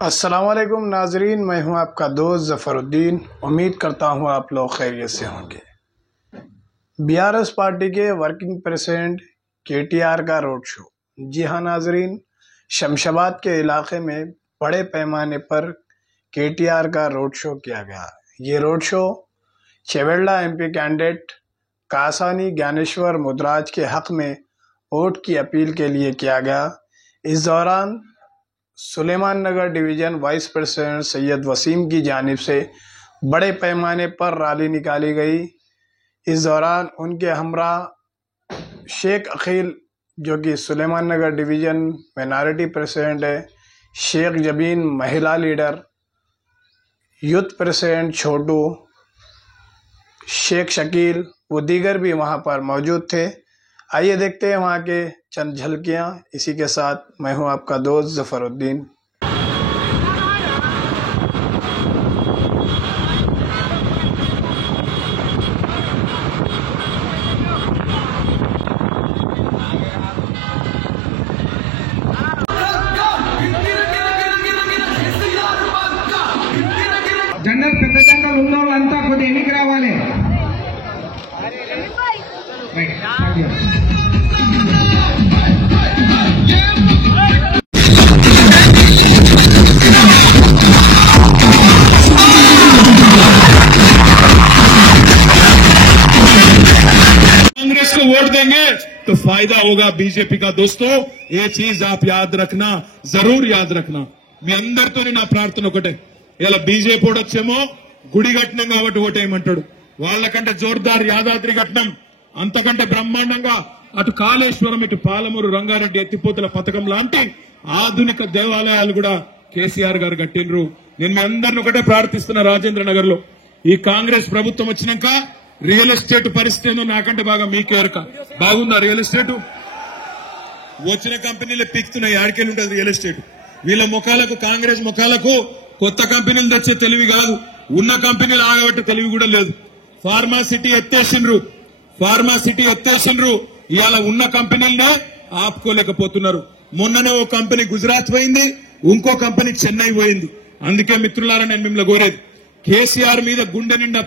अस्सलामुअलैकुम नाजरीन, मैं हूं आपका दोस्त ज़फ़रुद्दीन। उम्मीद करता हूं आप लोग खैरियत से होंगे। बीआरएस पार्टी के वर्किंग प्रेसिडेंट केटीआर का रोड शो। जी हां नाजरीन, शमशाबाद के इलाके में बड़े पैमाने पर केटीआर का रोड शो किया गया। ये road show Chevella MP candidate Kasani Gyaneshwar Mudiraj के हक में वोट की अपील के लिए किया गया। इस दौरान Suleman Nagar division vice president Syed Waseem की जानिब से बड़े पैमाने पर रैली निकाली गई। इस दौरान उनके हमरा शेख अकील, जो कि Suleman Nagar division minority president है, शेख जबीन महिला लीडर, यूथ प्रेसिडेंट छोटू, शेख शकील वो दीगर भी वहां पर मौजूद थे। आइए देखते हैं वहां के चंद झलकियां। इसी के साथ मैं हूं आपका दोस्त ज़फ़रुद्दीन। జనరల్ పెద్ద జనరల్ ఉన్నోళ్ళంతా కొద్ది ఎన్నిక రావాలి. कांग्रेस को वोट देंगे तो फायदा होगा बीजेपी का। दोस्तों, ये चीज आप याद रखना, जरूर याद रखना। మీ అందరితోనే నా ప్రార్థన ఒకటే, ఇలా బీజేపీ వచ్చేమో గుడి కట్నం కాబట్టి ఓటేయమంటాడు, వాళ్ళకంటే జోర్దార్ యాదాద్రి కట్నం, అంతకంటే బ్రహ్మాండంగా అటు కాళేశ్వరం ఇటు పాలమూరు రంగారెడ్డి ఎత్తిపోతల పథకం లాంటి ఆధునిక దేవాలయాలు కూడా కేసీఆర్ గారు కట్టినరు. నేను మీ అందరిని ఒకటే ప్రార్థిస్తున్నా, రాజేంద్ర నగర్ లో ఈ కాంగ్రెస్ ప్రభుత్వం వచ్చినాక రియల్ ఎస్టేట్ పరిస్థితి ఏందో నాకంటే బాగా మీకే ఎరక. బాగుందా రియల్ ఎస్టేట్? వచ్చిన కంపెనీలే పీక్తున్నాయి, ఆడికెళ్ళి ఉంటుంది రియల్ ఎస్టేట్. వీళ్ళ ముఖాలకు, కాంగ్రెస్ ముఖాలకు కొత్త కంపెనీలు తెచ్చే తెలివి కాదు, ఉన్న కంపెనీలు ఆగబట్టే తెలివి కూడా లేదు. ఫార్మాసిటీ ఎత్తేసిండ్రు, ఇవాళ ఉన్న కంపెనీలనే ఆపుకోలేకపోతున్నారు. మొన్ననే ఓ కంపెనీ గుజరాత్ పోయింది, ఇంకో కంపెనీ చెన్నై పోయింది. అందుకే మిత్రులారా, నేను మిమ్మల్ని కోరేది, కేసీఆర్ మీద గుండె నిండా